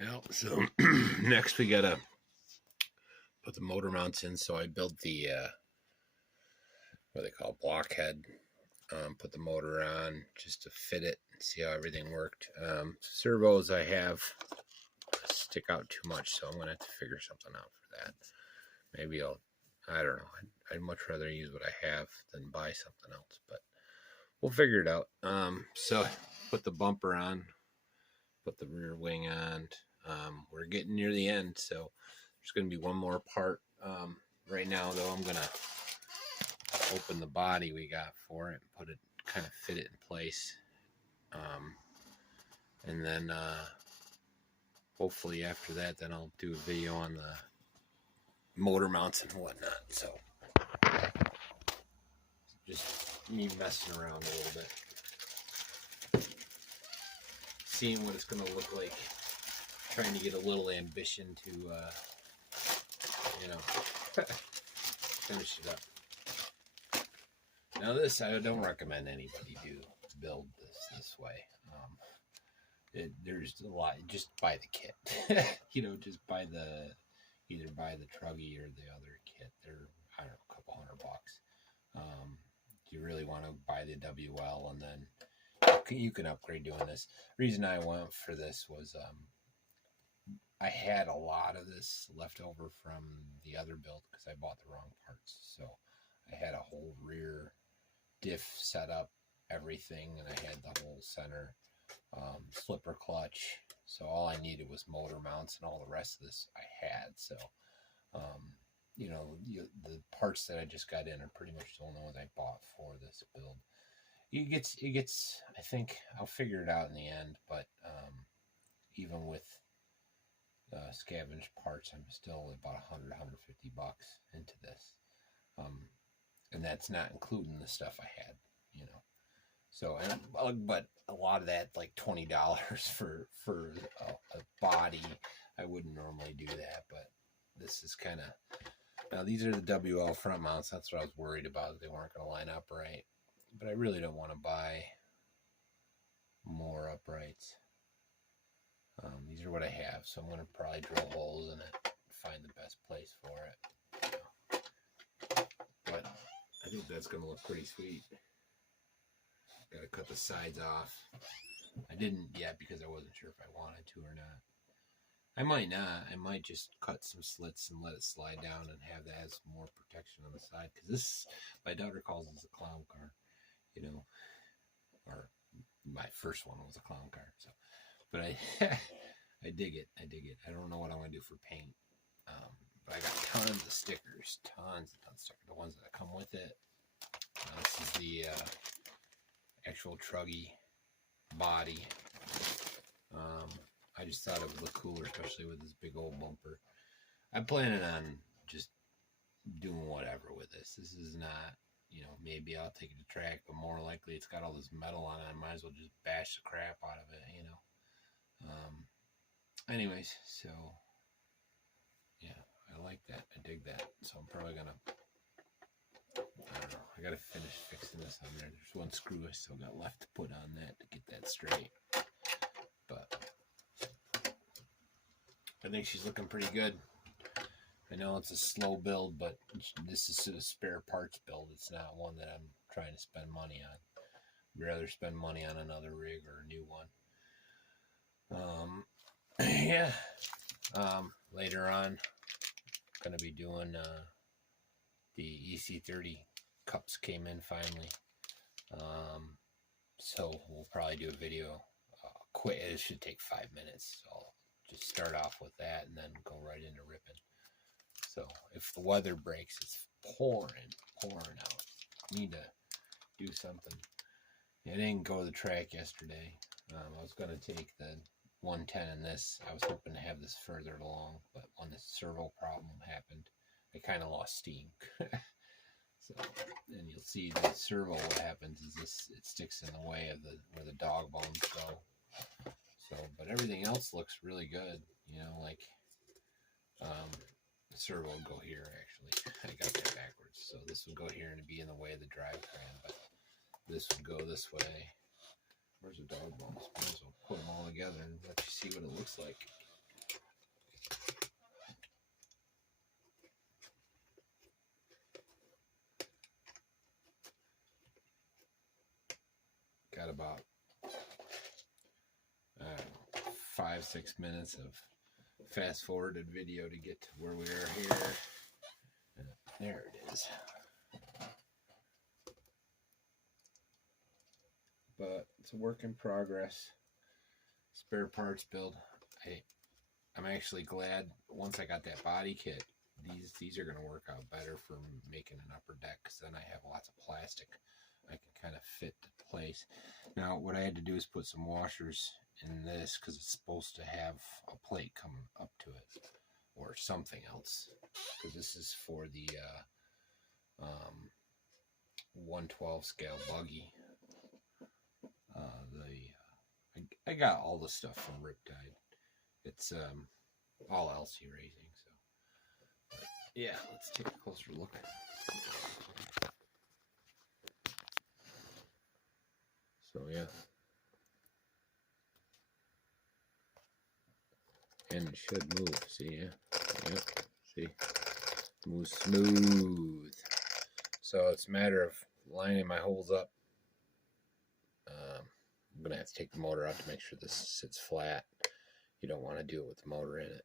Well, so next we gotta put the motor mounts in. So I built the what they call blockhead. Put the motor on just to fit it and see how everything worked. Servos I have stick out too much, so I'm gonna have to figure something out for that. Maybe I don't know. I'd much rather use what I have than buy something else, but we'll figure it out. So put the bumper on, put the rear wing on. We're getting near the end, so there's going to be one more part. Right now, though, I'm going to open the body we got for it and put it, kind of fit it in place. And then hopefully after that, then I'll do a video on the motor mounts and whatnot. So just me messing around a little bit, seeing what it's going to look like, trying to get a little ambition to finish it up. Now this, I don't recommend anybody build this way. There's a lot. Just buy the kit. Just either buy the Truggy or the other kit. They're, I don't know, a couple $100. You really want to buy the WL, and then you can upgrade doing this. The reason I went for this was I had a lot of this left over from the other build because I bought the wrong parts. So I had a whole rear diff set up, everything, and I had the whole center slipper clutch. So all I needed was motor mounts, and all the rest of this I had. So the parts that I just got in are pretty much the only ones I bought for this build. It gets I think I'll figure it out in the end, but even with scavenged parts, I'm still about $100, $150 into this, and that's not including the stuff I had, So, but a lot of that, like $20 for a body, I wouldn't normally do that, but this is kind of, now these are the WL front mounts. That's what I was worried about. They weren't going to line up right, but I really don't want to buy more uprights. These are what I have, so I'm going to probably drill holes in it, find the best place for it. But I think that's going to look pretty sweet. Got to cut the sides off. I didn't yet because I wasn't sure if I wanted to or not. I might not. I might just cut some slits and let it slide down and have that as more protection on the side. Because this, my daughter calls this a clown car, or my first one was a clown car. So, but I dig it. I dig it. I don't know what I'm going to do for paint. But I got tons of stickers. Tons of stickers. The ones that come with it. This is the actual Truggy Body. I just thought it would look cooler, especially with this big old bumper. I'm planning on just doing whatever with this. This is not, maybe I'll take it to track, but more likely it's got all this metal on it. I might as well just bash the crap out of it, Anyways, so yeah, I like that. I dig that. So I'm probably gonna, I don't know, I gotta finish fixing this on there. There's one screw I still got left to put on that to get that straight. But I think she's looking pretty good. I know it's a slow build, but this is a spare parts build. It's not one that I'm trying to spend money on. I'd rather spend money on another rig or a new one. Yeah. Later on, going to be doing the EC30 cups came in finally. So we'll probably do a video. Quick. It should take 5 minutes. So I'll just start off with that and then go right into ripping. So if the weather breaks, it's pouring out. Need to do something. I didn't go to the track yesterday. I was going to take the 110 in this. I was hoping to have this further along, but when the servo problem happened, I kind of lost steam. So, and you'll see the servo, what happens is this, it sticks in the way of where the dog bones go. So, but everything else looks really good, like the servo would go here, actually. I got that backwards. So this would go here and be in the way of the drivetrain, but this would go this way. Where's the dog bones? Might as well put them all together and let you see what it looks like. got about 5-6 minutes of fast forwarded video to get to where we are here. There it is. But it's a work in progress. Spare parts build. I'm actually glad once I got that body kit, these are going to work out better for making an upper deck, because then I have lots of plastic I can kind of fit to place. Now what I had to do is put some washers in this, because it's supposed to have a plate coming up to it or something else, because this is for the 1/12 scale buggy. I got all the stuff from Riptide. It's all LC racing, so but yeah, let's take a closer look. So yeah, and it should move. See, yeah, yep, see, moves smooth. So it's a matter of lining my holes up. I'm gonna have to take the motor out to make sure this sits flat. You don't want to do it with the motor in it.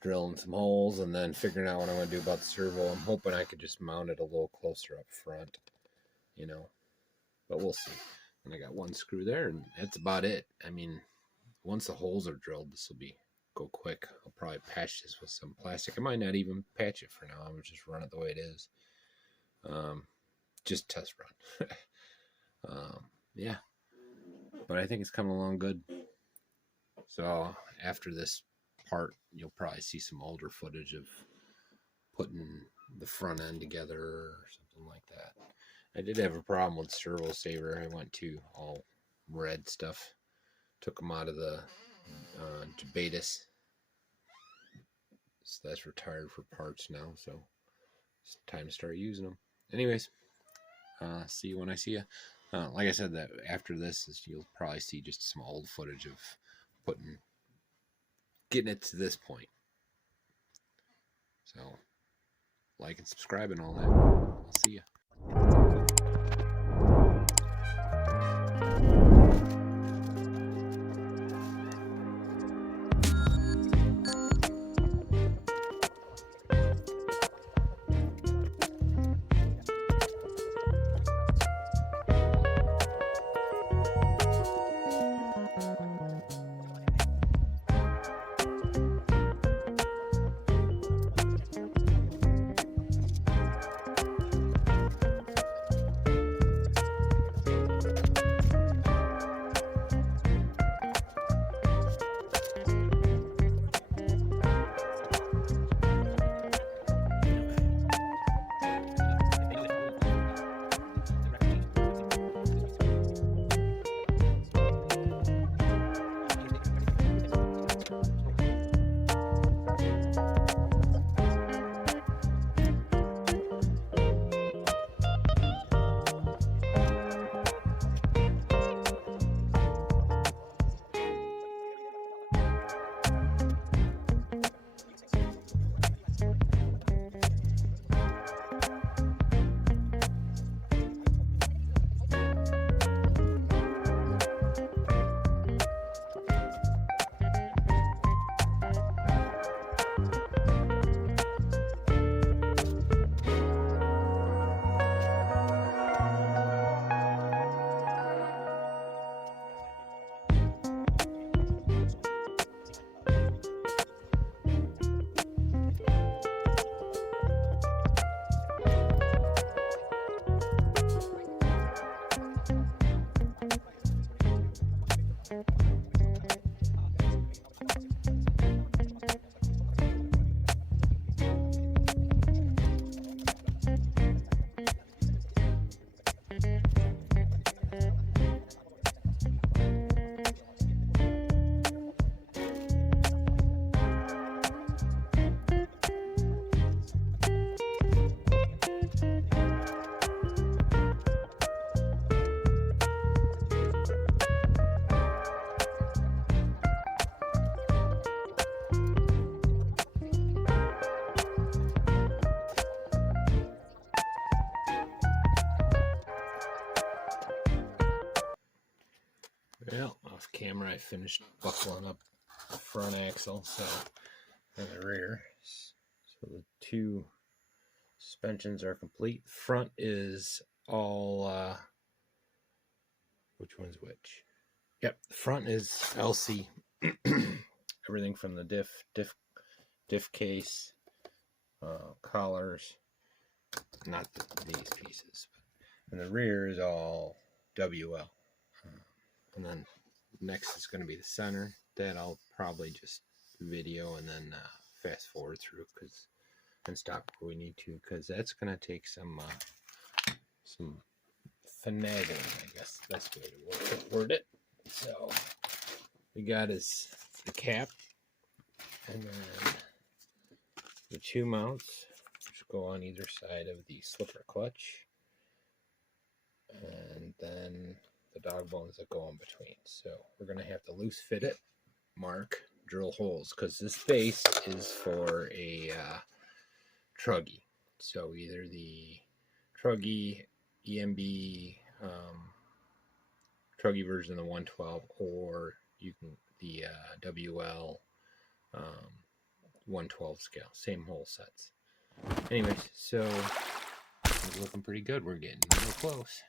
Drilling some holes and then figuring out what I'm gonna do about the servo. I'm hoping I could just mount it a little closer up front, you know, but we'll see. And I got one screw there, and that's about it. I mean, once the holes are drilled, this will go quick. I'll probably patch this with some plastic. I might not even patch it for now. I'm just run it the way it is. Just test run. Yeah, but I think it's coming along good. So after this part, you'll probably see some older footage of putting the front end together or something like that. I did have a problem with servo saver. I went to all red stuff, took them out of the Debatis, so that's retired for parts now, so it's time to start using them. Anyways, see you when I see you. Like I said, that after this you'll probably see just some old footage of getting it to this point. So like and subscribe and all that. I'll see you. off camera. I finished buckling up the front axle, so and the rear. So the two suspensions are complete. Front is all which one's which? Yep, the front is LC. Everything from the diff case, collars, not these pieces, and the rear is all WL. And then next is going to be the center. That I'll probably just video and then fast forward through and stop where we need to, because that's going to take some finagling, I guess the best way to word it. So we got is the cap, and then the two mounts, which go on either side of the slipper clutch, and then the dog bones that go in between. So we're going to have to loose fit it, mark, drill holes, because this base is for a Truggy. So either the Truggy EMB Truggy version of the 112, or you can the WL 112 scale, same hole sets. Anyways, so it's looking pretty good. We're getting real close.